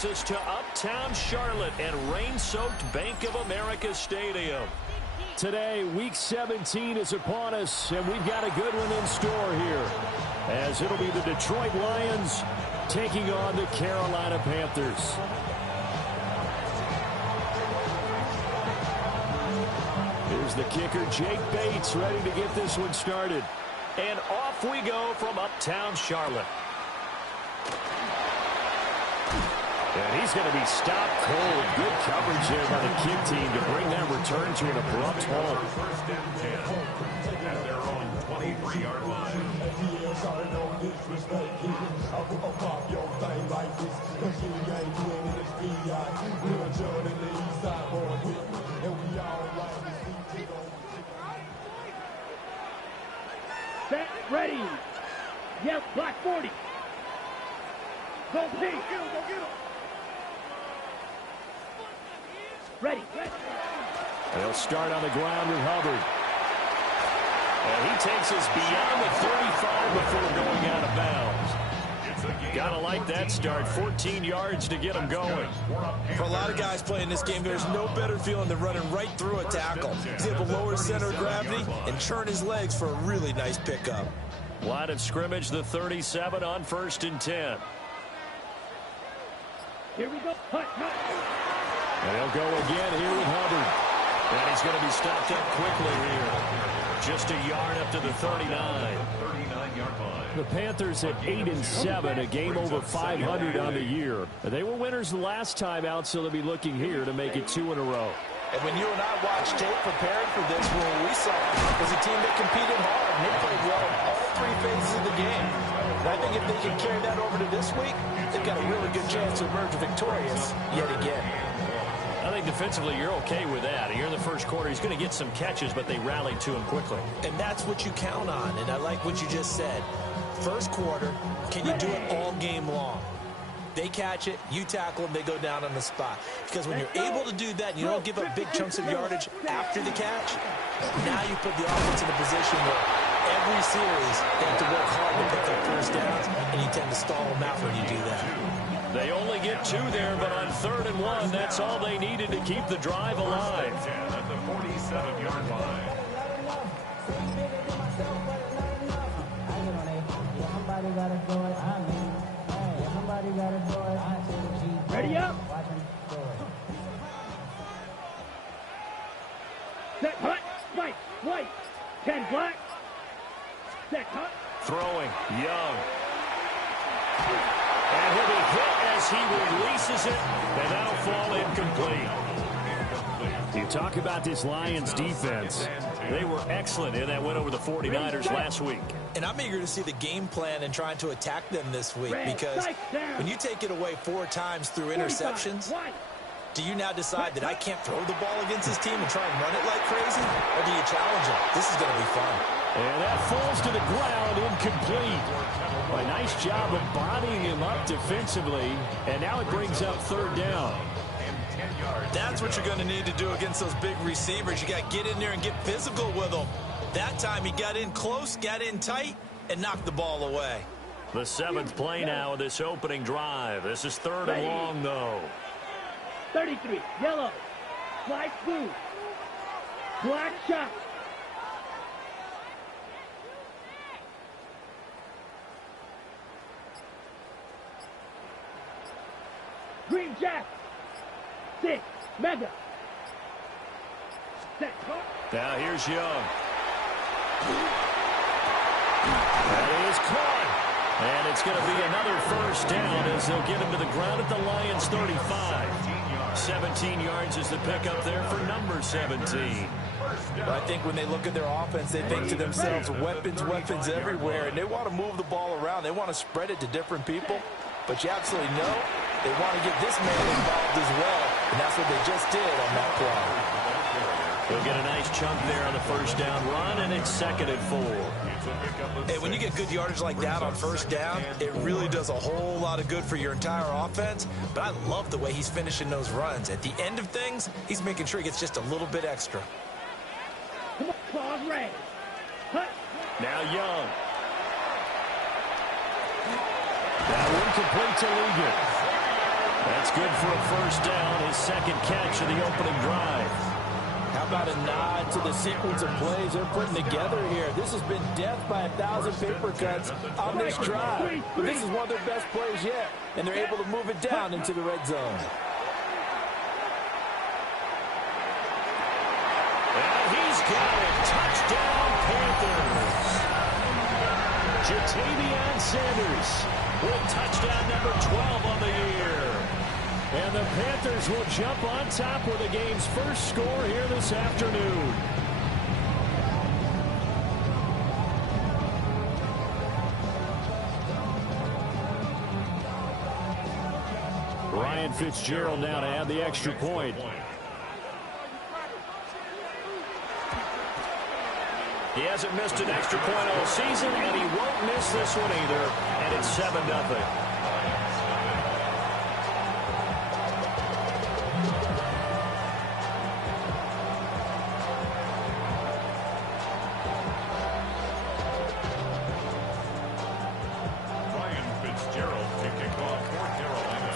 brings us to Uptown Charlotte and rain-soaked Bank of America Stadium. Today, Week 17 is upon us, and we've got a good one in store here, as it'll be the Detroit Lions taking on the Carolina Panthers. Here's the kicker, Jake Bates, ready to get this one started. And off we go from Uptown Charlotte. And he's going to be stopped cold. Good coverage there by the kick team to bring that return to an abrupt halt. First down 10 at their own 23-yard line. Set, ready. Yep, block 40. Go Pete. Go get him. Ready. They'll start on the ground with Hubbard. And he takes us beyond the 35 before going out of bounds. Gotta like that start. 14 yards to get him going. For a lot of guys playing this game, there's no better feeling than running right through a tackle. He's able to lower his center of gravity and churn his legs for a really nice pickup. Line of scrimmage, the 37 on 1st and 10. Here we go. Hut. And he'll go again here with Hubbard. And he's going to be stopped up quickly here. Just a yard up to the 39. 39-yard line. The Panthers at 8-7, a game over 500 on the year. They were winners the last time out, so they'll be looking here to make it 2 in a row. And when you and I watched tape preparing for this, what we saw was a team that competed hard and they played well all 3 phases of the game. And I think if they can carry that over to this week, they've got a really good chance to emerge victorious yet again. I think defensively you're okay with that. Here in the first quarter, he's going to get some catches, but they rallied to him quickly. And that's what you count on, and I like what you just said. First quarter, can you do it all game long? They catch it, you tackle them, they go down on the spot. Because when you're able to do that, you don't give up big chunks of yardage after the catch, now you put the offense in a position where every series they have to work hard to pick up first downs, and you tend to stall them out when you do that. They only get 2 there, but on 3rd and 1, that's all they needed to keep the drive alive. At the 47-yard line. Ready up. Set, hut. White. 10 black. Set, hut. Throwing, Young. And he'll be hit as he releases it, and that'll fall incomplete. You talk about this Lions defense. They were excellent in that win over the 49ers last week. And I'm eager to see the game plan and trying to attack them this week, because when you take it away 4 times through interceptions, do you now decide that I can't throw the ball against this team and try and run it like crazy? Or do you challenge them? This is going to be fun. And that falls to the ground, incomplete. A nice job of bodying him up defensively, and now it brings up 3rd down. That's what you're going to need to do against those big receivers. You got to get in there and get physical with them. That time he got in close, got in tight, and knocked the ball away. The 7th play now of this opening drive. This is 3rd and long, though. 33, yellow. Slide blue. Black shot. Green jack. 6, mega. Set, hut. Now here's Young. That is caught. And it's going to be another 1st down as they'll get him to the ground at the Lions' 35. 17 yards is the pickup there for number 17. I think when they look at their offense, they think to themselves, weapons everywhere, and they want to move the ball around. They want to spread it to different people. But you absolutely know they want to get this man involved as well, and that's what they just did on that play. They'll get a nice chunk there on the 1st down run, and it's 2nd and 4. Hey, when you get good yardage like that on 1st down, it really does a whole lot of good for your entire offense. But I love the way he's finishing those runs. At the end of things, he's making sure he gets just a little bit extra. Come on, claws ready. Hut. Now Young. That one complete to Ligon. That's good for a first down, his second catch of the opening drive. How about a nod to the sequence of plays they're putting together here? This has been death by 1,000 paper cuts on this drive. But this is one of their best plays yet, and they're able to move it down into the red zone. And he's got it. Touchdown, Panthers. Jatavion Sanders with touchdown number 12 on the year. And the Panthers will jump on top with the game's first score here this afternoon. Ryan Fitzgerald now to add the extra point. He hasn't missed an extra point all season, and he won't miss this one either. And it's 7-0.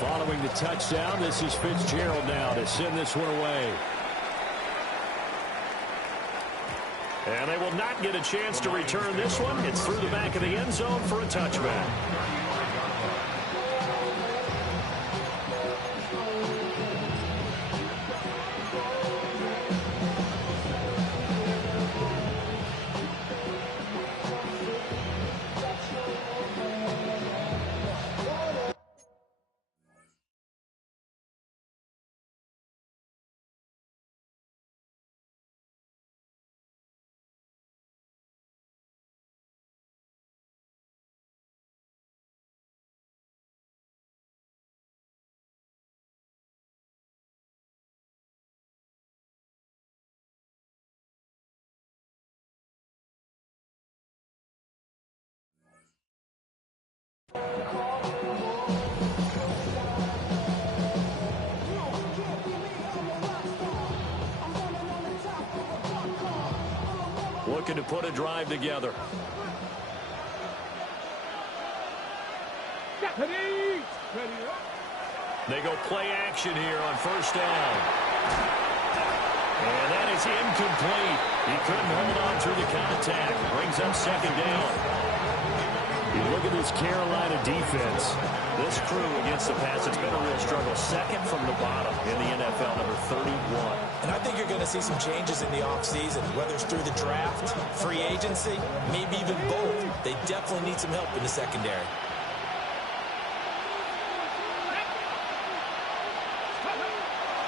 Following the touchdown, this is Fitzgerald now to send this one away. And they will not get a chance to return this one. It's through the back of the end zone for a touchback. Looking to put a drive together. They go play action here on first down. And that is incomplete. He couldn't hold on through the contact. Brings up second down. You look at this Carolina defense. This crew against the pass, it's been a real struggle. Second from the bottom in the NFL, number 31. And I think you're going to see some changes in the offseason, whether it's through the draft, free agency, maybe even both. They definitely need some help in the secondary.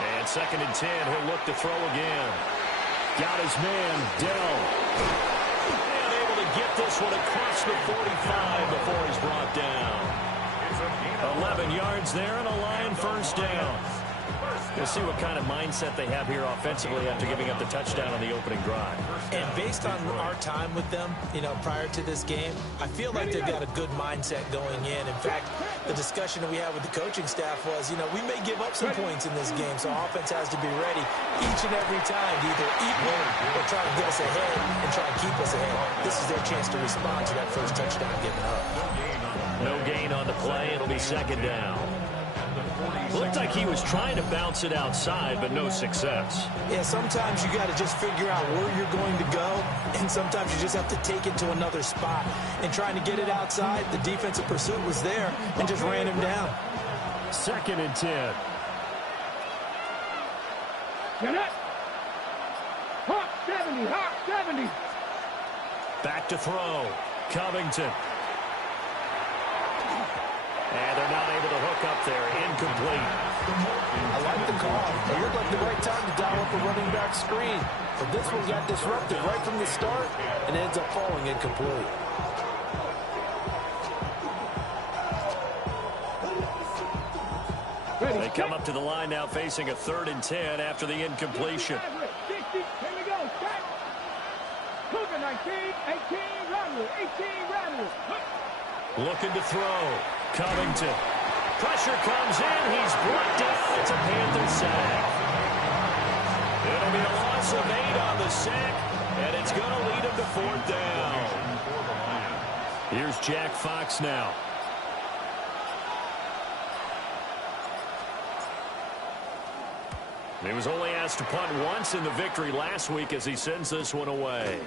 And 2nd and 10, he'll look to throw again. Got his man, Dell. And able to get this one across the 45 before he's brought down. 11 yards there and a line first down. We'll see what kind of mindset they have here offensively after giving up the touchdown on the opening drive. And based on our time with them, prior to this game, I feel like they've got a good mindset going in. In fact, the discussion that we had with the coaching staff was, we may give up some points in this game, so offense has to be ready each and every time to either eat one or try to get us ahead and try to keep us ahead. This is their chance to respond to that first touchdown given up. No gain on the play. It'll be second down. Looked like he was trying to bounce it outside, but no success. Yeah, sometimes you got to just figure out where you're going to go, and sometimes you just have to take it to another spot. And trying to get it outside, the defensive pursuit was there and just ran him down. 2nd and 10. Get up. Hawk 70, Hawk 70. Back to throw. Covington. And they're not able to hook up there. Incomplete. I like the call. It looked like the right time to dial up a running back screen. But this one got disrupted right from the start and ends up falling incomplete. They come up to the line now facing a 3rd and 10 after the incompletion. 60, here we go. Set. Cougar 19, 18, Rattler, 18, Rattler. Looking to throw. Covington. Pressure comes in. He's brought down. It's a Panther sack. It'll be a loss of 8 on the sack, and it's going to lead him to 4th down. Here's Jack Fox now. He was only asked to punt once in the victory last week as he sends this one away.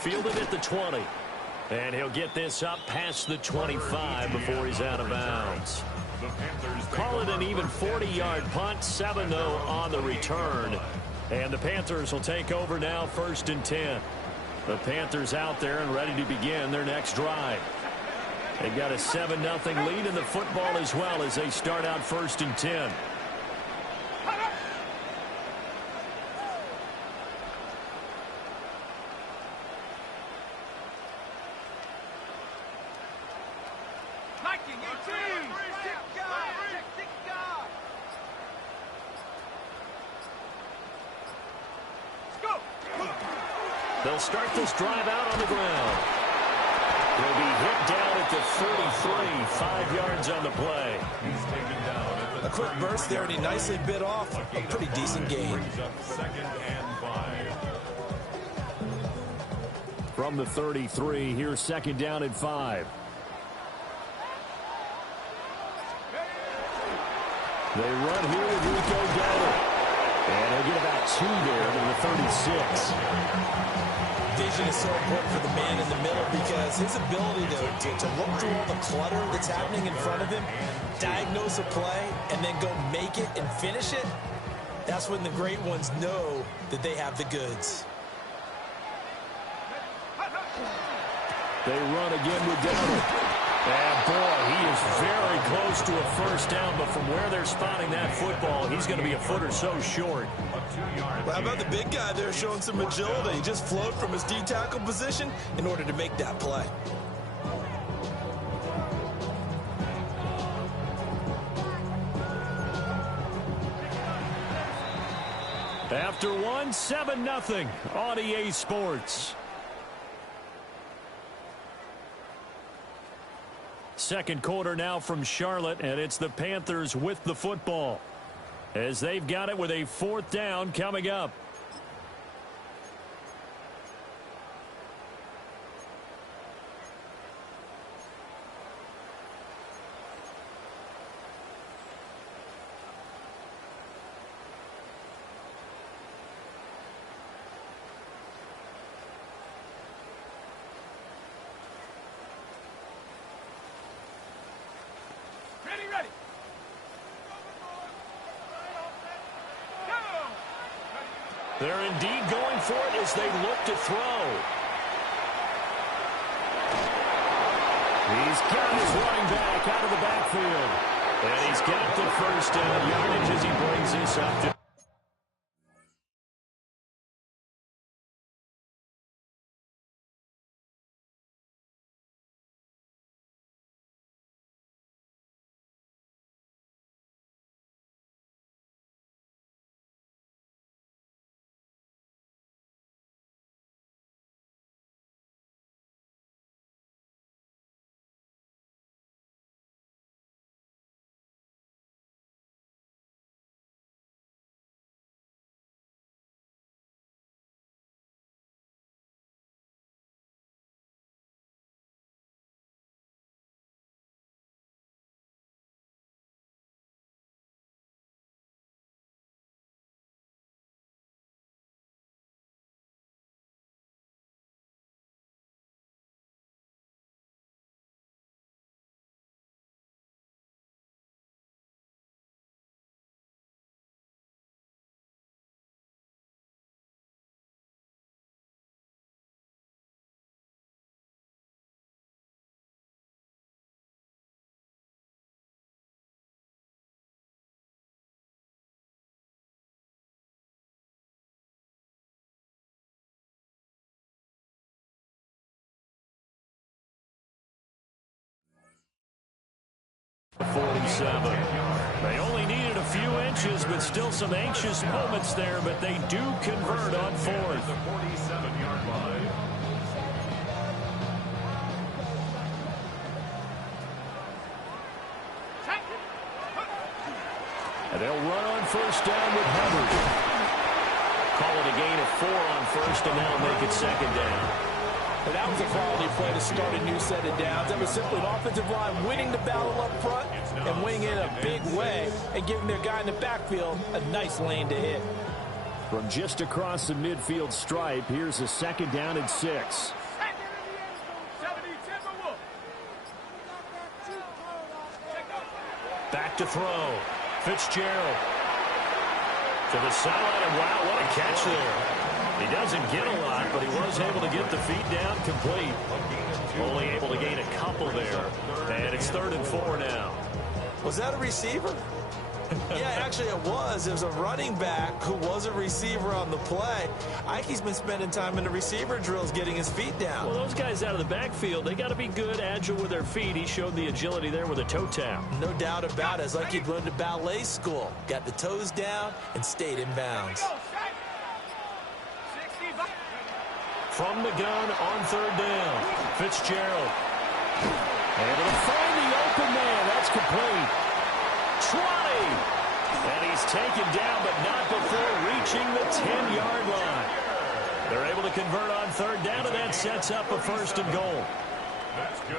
Fielded at the 20. And he'll get this up past the 25 before he's out of bounds. Call it an even 40-yard punt, 7-0 on the return. And the Panthers will take over now, 1st and 10. The Panthers out there and ready to begin their next drive. They've got a 7-0 lead in the football as well as they start out 1st and 10. They'll start this drive out on the ground. He'll be hit down at the 33, 5 yards on the play. He's taken down. A quick burst there, and he nicely bit off a pretty decent gain. 2nd and 5. From the 33, here's 2nd down and 5. They run here with Rico Dowdle. And he'll get about 2 there to the 36. Vision is so important for the man in the middle because his ability to look through all the clutter that's happening in front of him, diagnose a play, and then go make it and finish it, that's when the great ones know that they have the goods. They run again with Dowdle. And, boy, he is very close to a 1st down, but from where they're spotting that football, he's going to be a foot or so short. Well, how about the big guy there showing some agility? He just flowed from his D-tackle position in order to make that play. After one, 7-0 on EA Sports. Second quarter now from Charlotte, and it's the Panthers with the football as they've got it with a 4th down coming up. They're indeed going for it as they look to throw. He's got his running back out of the backfield. And he's got the 1st down yardage as he brings this up to They only needed a few inches, but still some anxious moments there, but they do convert on 4th. The 47-yard line. And they'll run on 1st down with Hubbard. Call it a gain of 4 on 1st, and now make it 2nd down. But that was a quality play to start a new set of downs. That was simply an offensive line winning the battle up front and winning in a big way and giving their guy in the backfield a nice lane to hit. From just across the midfield stripe, here's a 2nd down and 6. Back to throw. Fitzgerald. To the sideline, and wow, what a catch there. He doesn't get a lot, but he was able to get the feet down complete. Only able to gain a couple there. And it's 3rd and 4 now. Was that a receiver? Yeah, actually it was. It was a running back who was a receiver on the play. Ike's been spending time in the receiver drills getting his feet down. Well, those guys out of the backfield, they got to be good, agile with their feet. He showed the agility there with a toe tap. No doubt about it. It's like he'd learned to ballet school. Got the toes down and stayed in bounds. From the gun on 3rd down. Fitzgerald. Able to find the open man. That's complete. Trotty. And he's taken down, but not before reaching the 10-yard line. They're able to convert on 3rd down, and that sets up a 1st and goal.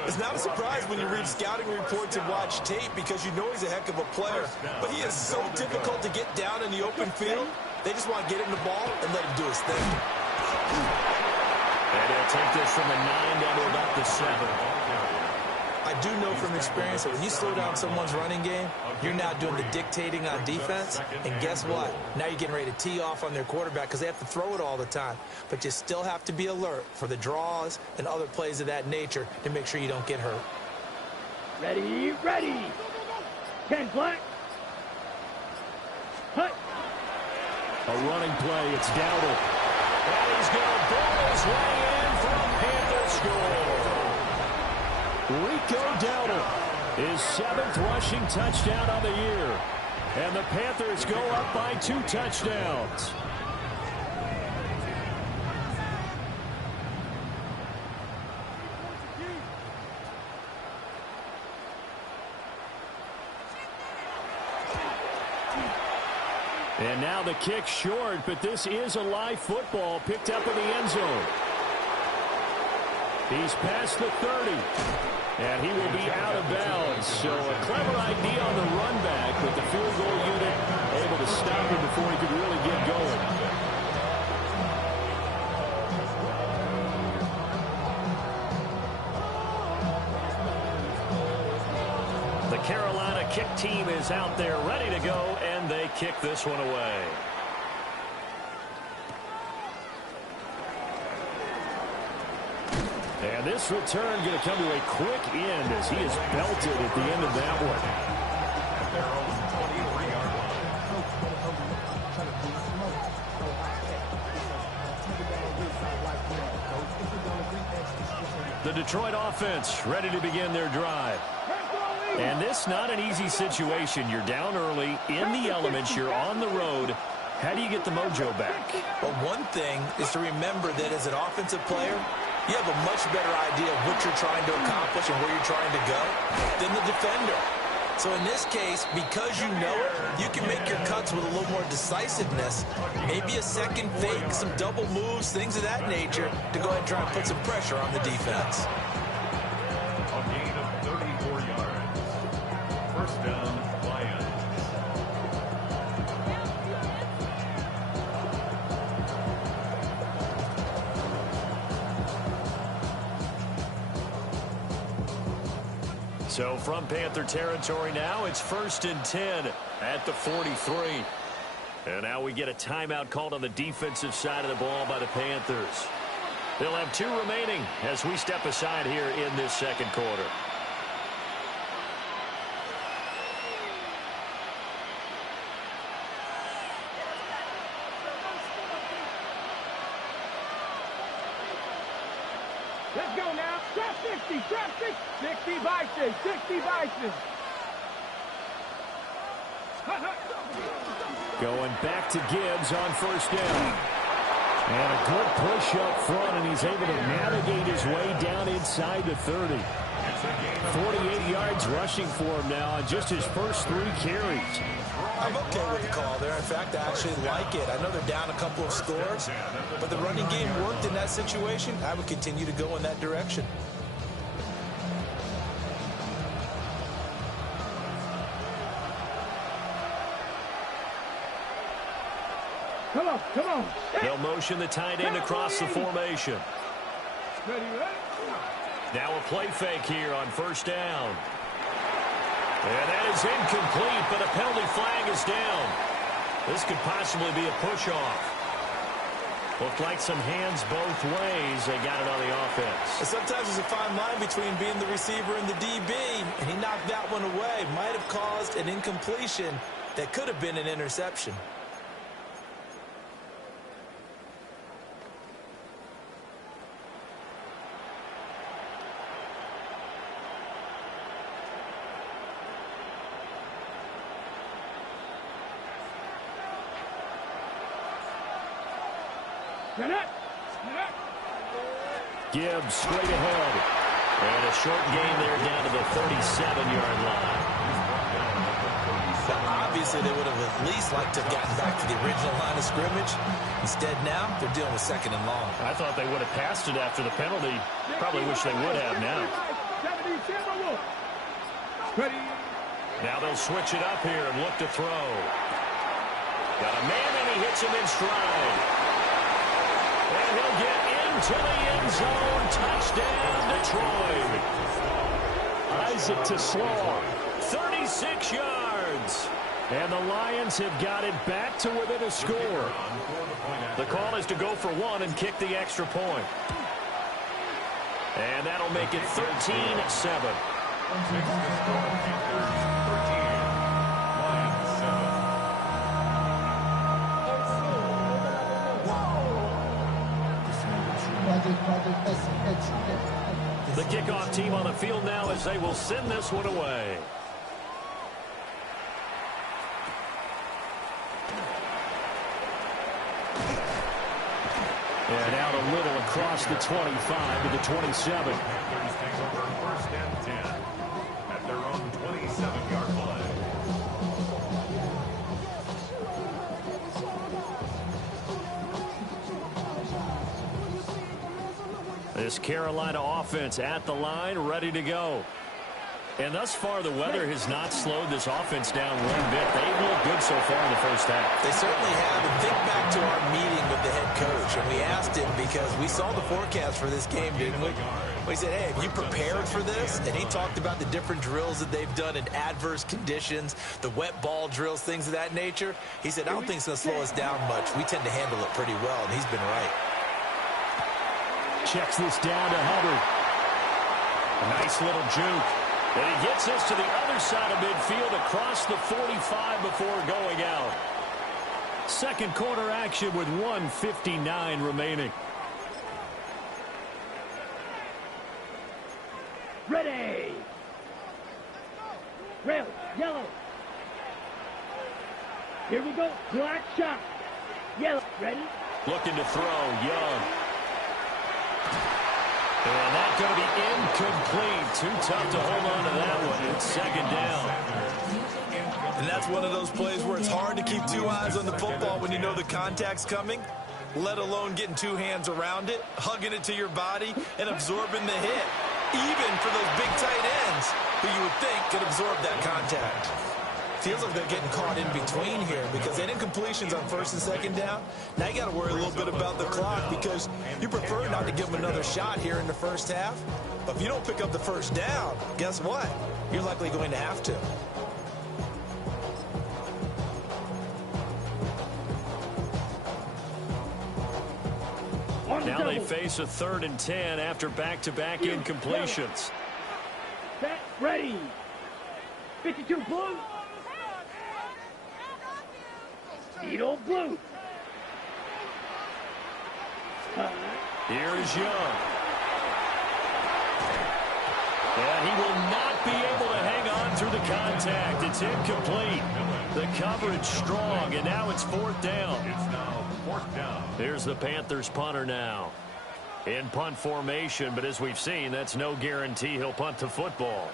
It's not a surprise when you read scouting reports and watch tape because you know he's a heck of a player. But he is so difficult to get down in the open field. They just want to get him the ball and let him do his thing. And he'll take this from the 9 down to about the 7. I do know from experience that when you slow down someone's running game, you're now doing the dictating on defense. And guess what? Now you're getting ready to tee off on their quarterback because they have to throw it all the time. But you still have to be alert for the draws and other plays of that nature to make sure you don't get hurt. Ready, ready. 10 black. Hut. A running play. It's Dowdle. And he's going to ball his way in for a Panther score. Rico Dowdle, his 7th rushing touchdown on the year. And the Panthers go up by 2 touchdowns. And now the kick short, but this is a live football picked up in the end zone. He's past the 30, and he will be out of bounds. So a clever idea on the run back, but the field goal unit able to stop him before he could really get going. The Carolina kick team is out there ready to go, and they kick this one away. And this return going to come to a quick end as he is belted at the end of that one. At their own 23-yard line. The Detroit offense ready to begin their drive. And this not an easy situation. You're down early, in the elements, you're on the road. How do you get the mojo back? Well, one thing is to remember that as an offensive player, you have a much better idea of what you're trying to accomplish and where you're trying to go than the defender. So in this case, because you know it, you can make your cuts with a little more decisiveness. Maybe a second fake, some double moves, things of that nature to go ahead and try and put some pressure on the defense. A gain of 34 yards. First down, Lions. So from Panther territory now, it's 1st and 10 at the 43. And now we get a timeout called on the defensive side of the ball by the Panthers. They'll have 2 remaining as we step aside here in this 2nd quarter. Let's go now. Drop 60, drop 60. 60 Bison, 60 Bison. Going back to Gibbs on 1st down. And a good push up front, and he's able to navigate his way down inside the 30. 48 yards rushing for him now on just his first 3 carries. I'm okay with the call there. In fact, I actually like it. I know they're down a couple of scores, but the running game worked in that situation. I would continue to go in that direction. Come on, come on. They'll motion the tight end across the formation. Now a play fake here on first down. And that is incomplete, but a penalty flag is down. This could possibly be a push-off. Looked like some hands both ways. They got it on the offense. And sometimes there's a fine line between being the receiver and the DB, and he knocked that one away. Might have caused an incompletion that could have been an interception. Gibbs straight ahead. And a short gain there down to the 37-yard line. Well, obviously, they would have at least liked to have gotten back to the original line of scrimmage. Instead, now, they're dealing with second and long. I thought they would have passed it after the penalty. Probably wish they would have now. Now they'll switch it up here and look to throw. Got a man, and he hits him in stride. And he'll get into the end zone. Touchdown, Detroit. Isaac to Slaw. 36 yards. And the Lions have got it back to within a score. The call is to go for one and kick the extra point. And that'll make it 13-7. The kickoff team on the field now as they will send this one away. And out a little across the 25 to the 27. Panthers take over first and 10 at their own 27-yard line. This Carolina offense at the line, ready to go. And thus far, the weather has not slowed this offense down one bit. They've looked good so far in the first half. They certainly have. And think back to our meeting with the head coach. And we asked him because we saw the forecast for this game, didn't we? We said, hey, have you prepared for this? And he talked about the different drills that they've done in adverse conditions, the wet ball drills, things of that nature. He said, I don't think it's going to slow us down much. We tend to handle it pretty well, and he's been right. Checks this down to Hubbard. A nice little juke. And he gets this to the other side of midfield across the 45 before going out. Second quarter action with 1:59 remaining. Ready. Red, yellow. Here we go. Black shot. Yellow. Ready? Looking to throw. Young. And that's going to be incomplete. Too tough to hold on to that one. It's second down. And that's one of those plays where it's hard to keep two eyes on the football when you know the contact's coming, let alone getting two hands around it, hugging it to your body, and absorbing the hit, even for those big tight ends who you would think could absorb that contact. Feels like they're getting caught in between here because they had incompletions on first and second down. Now you got to worry a little bit about the clock because you prefer not to give them another shot here in the first half. But if you don't pick up the first down, guess what? You're likely going to have to. Now they face a 3rd and 10 after back-to-back incompletions. Set, ready. 52 blue. Needle blue. Here is Young. And he will not be able to hang on through the contact. It's incomplete. The coverage strong, and now it's 4th down. It's now 4th down. Here's the Panthers punter now. In punt formation, but as we've seen, that's no guarantee he'll punt the football.